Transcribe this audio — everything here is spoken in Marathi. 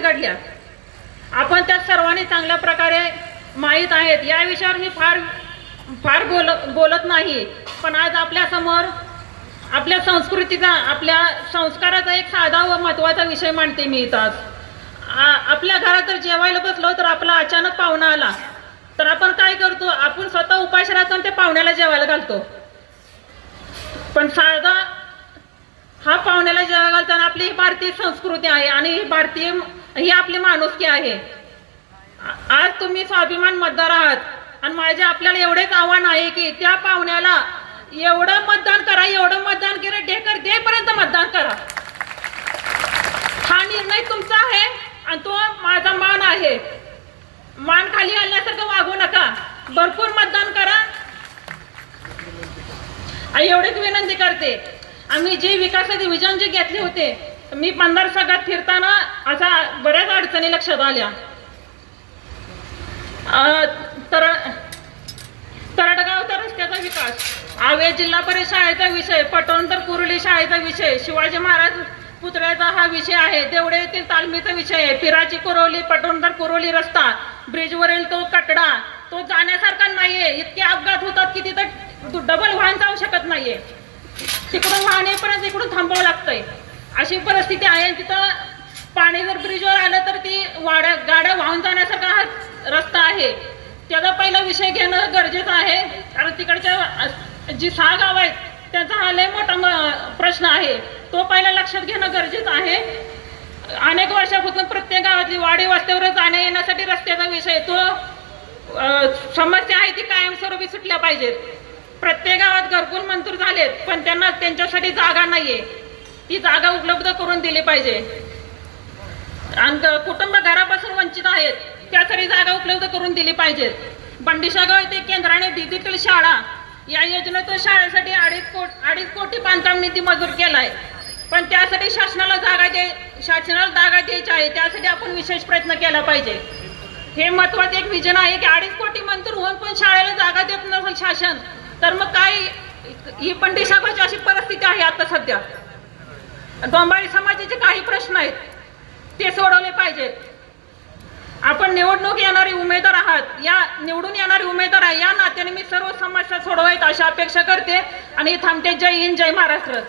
घडल्या आपण त्या सर्वांनी चांगल्या प्रकारे माहीत आहेत। या विषयावर मी फार बोलत नाही, पण आज आपल्या समोर आपल्या संस्कृतीचा आपल्या संस्काराचा एक साधा व महत्त्वाचा विषय मांडते मी इथं आज। आपल्या घरात जर जेवायला बसलो तर आपला अचानक पाहुणा आला तर आपण काय करतो, आपण स्वतः उपाशी राहतो आणि ते पाहुण्याला जेवायला घालतो। पण साधा हा पाहुण्याला जेवायला घालताना आपली भारतीय संस्कृती आहे आणि ही आपली माणुसकी आहे। आज तुम्ही स्वाभिमान मतदार आहात आणि माझे आपल्याला एवढेच आव्हान आहे की त्या पाहुण्याला एवढं मतदान करा, एवढं मतदान केलं ढेकर देपर्यंत मतदान करा। हा निर्णय तुमचा आहे आणि तो माझा मान आहे। मान खाली आल्यासारखं वागू नका, भरपूर मतदान करा एवढीच विनंती करते। आम्ही जे विकासाचे विजन जे घेतले होते, मी 15 सगळ्यात फिरताना असा बऱ्याच अडचणी लक्षात आल्या। तरडगावचा रस्त्याचा विकास, आवे जिल्हा परिषद शाळेचा विषय, पटोणतर कुरुली शाळेचा विषय, शिवाजी महाराज पुतळ्याचा हा विषय आहे, देवडे येथील तालमीचा विषय आहे, पिराची कुरोली पटोणतर कुरोली रस्ता, ब्रिजवरील तो कटडा तो जाण्यासारखा नाहीये। इतके अपघात होतात की तिथं डबल वाहन जाऊ शकत नाहीये, तिकडून वाहन येईपर्यंत इकडून थांबावं लागतंय, अशी परिस्थिती आहे। तिथं पाणी जर ब्रिजवर आलं तर ती गाड्या वाहून जाण्यासारखा हा रस्ता आहे, त्याचा पहिला विषय घेणं गरजेचं आहे। कारण तिकडच्या जी 6 गाव आहेत त्यांचा हा लय मोठा प्रश्न आहे, तो पहिला लक्षात घेणं गरजेचं आहे। अनेक वर्षापासून प्रत्येक गावातली वाडी वस्त्यावर जाण्या येण्यासाठी रस्त्याचा विषय तो समस्या आहे, ती कायमस्वरूपी सुटल्या पाहिजेत। प्रत्येक गावात घरकुल मंजूर झालेत, पण त्यांना त्यांच्यासाठी जागा नाहीये, ती जागा उपलब्ध करून दिली पाहिजे। आणि कुटुंब घरापासून वंचित आहेत, त्यासाठी जागा उपलब्ध करून दिली पाहिजेत। बंडिशागाव येथे केंद्राने डिजिटल शाळा या योजनेतून शाळेसाठी 2.5 कोटी बांधकाम निधी मंजूर केलाय, पण त्यासाठी शासनाला जागा द्यायची आहे, त्यासाठी आपण विशेष प्रयत्न केला पाहिजे। हे महत्वाचे एक विजन आहे की 2.5 कोटी मंजूर होऊन पण शाळेला जागा देत नसेल शासन, तर मग काय ही बंडिशागावची अशी परिस्थिती आहे आता सध्या। डोंबारी समाजाचे काही प्रश्न आहेत ते सोडवले पाहिजेत। आपण निवडणूक येणारे उमेदवार आहात, या निवडून येणारे उमेदवार आहे, या नात्याने मी सर्व समस्या सोडवायत अशी अपेक्षा करते आणि थांबते। जय हिंद, जय महाराष्ट्र।